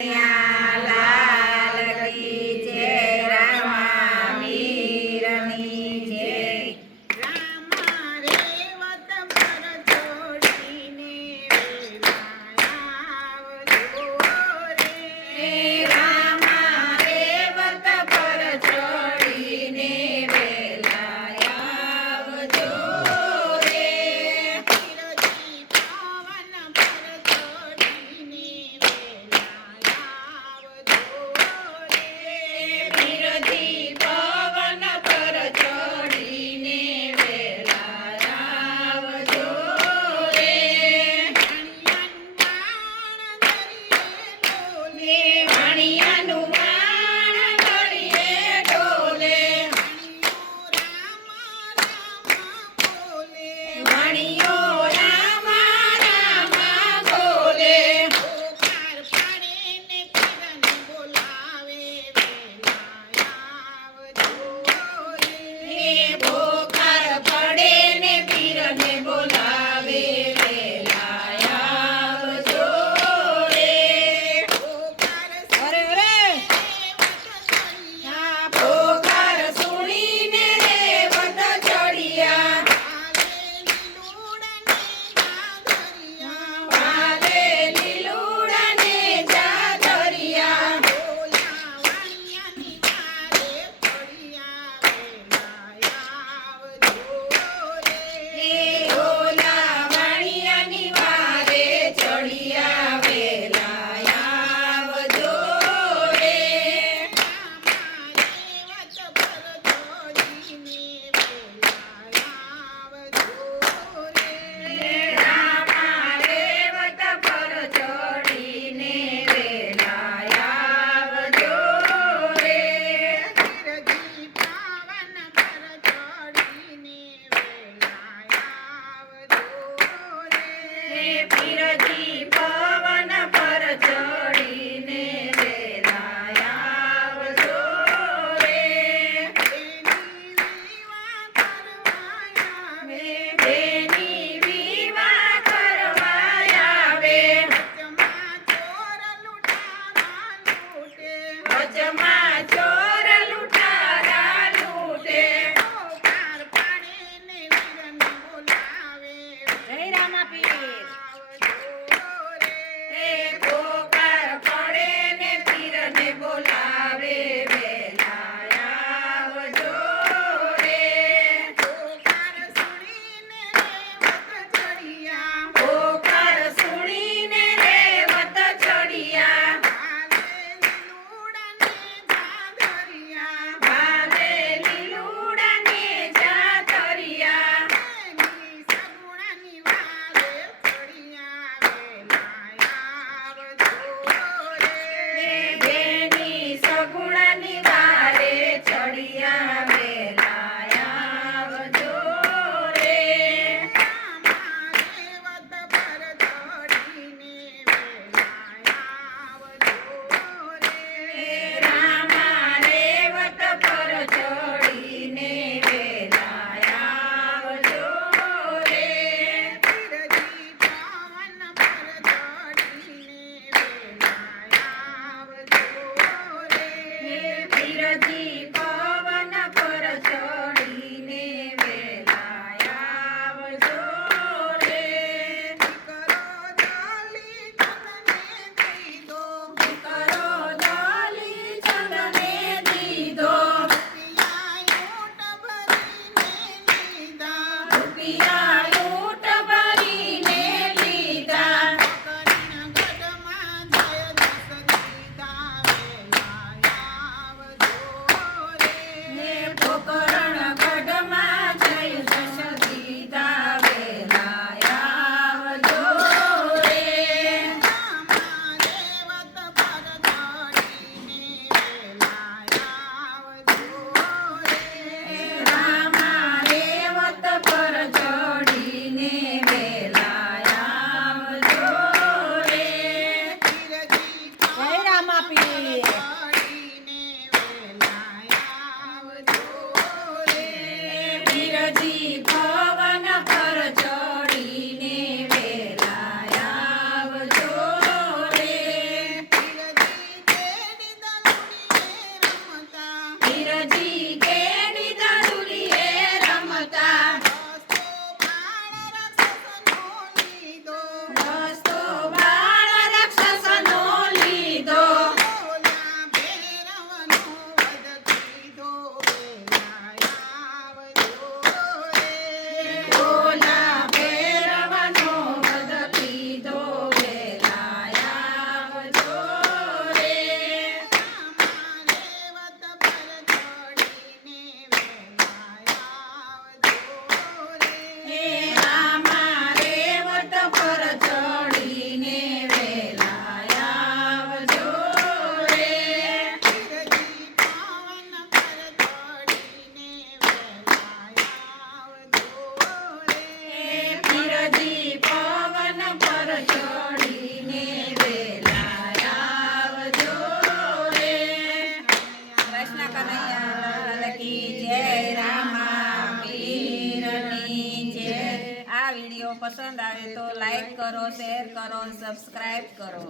લાલ કી જય, રામા વીરની જય. રામા રેવત પર છોડીને આવજો રે. રામા રેવત પર છોડીને વેલા આવજો રે. પીરજી પવન પર છોડીને પીરજી પવન પર ચડીને વેલા આવજો રે. મણિયાનું બાણ દરિયે ડોલે, મણિયો રામા રામા બોલે. પોકાર પડે ને પીરને બોલાવે વેલા આવજો રે. અરે રે પોકાર સુણીને રેવત ચડિયા, વાલે લીલુડાને જાદરિયા. ઓલા વાણિયાની વારે ચડિયા વેલા આવજો રે. રામા રેવત પર ચડીને વેલા આવજો રે. પીરજી પવન પર ચડીને વેલા આવજો રે. બેની વિવાહ કરવા આવે, વચમાં ચોર લૂંટારા લૂંટે. જય રામા પીર. પોકાર પડે ને પીરને બોલાવે વેલા આવજો રે. પોકાર સુણીને રેવત ચડિયા, વાલે લીલુડાને જાદરિયા. બેની સગુણાની વારે ચડિયા વેલા આવજો રે. રામા રેવત પર ચડીને વેલા આવજો રે. પીરજી પવન પર ચડીને વેલા આવજો રે. કરો દલી ચંદને દીધો, રૂપિયા ઊંટ ભરીને લીધા. પોકરણ ગઢમાં જય જશ દીધા વેલા આવજો રે. રામા રેવત પર ચડીને વેલા આવજો રે. જય રામા પીર. પીરજી પવન પર ચડીને વેલા આવજો રે. વિડીયો પસંદ આવે તો લાઈક કરો, શેર કરો, સબસ્ક્રાઈબ કરો.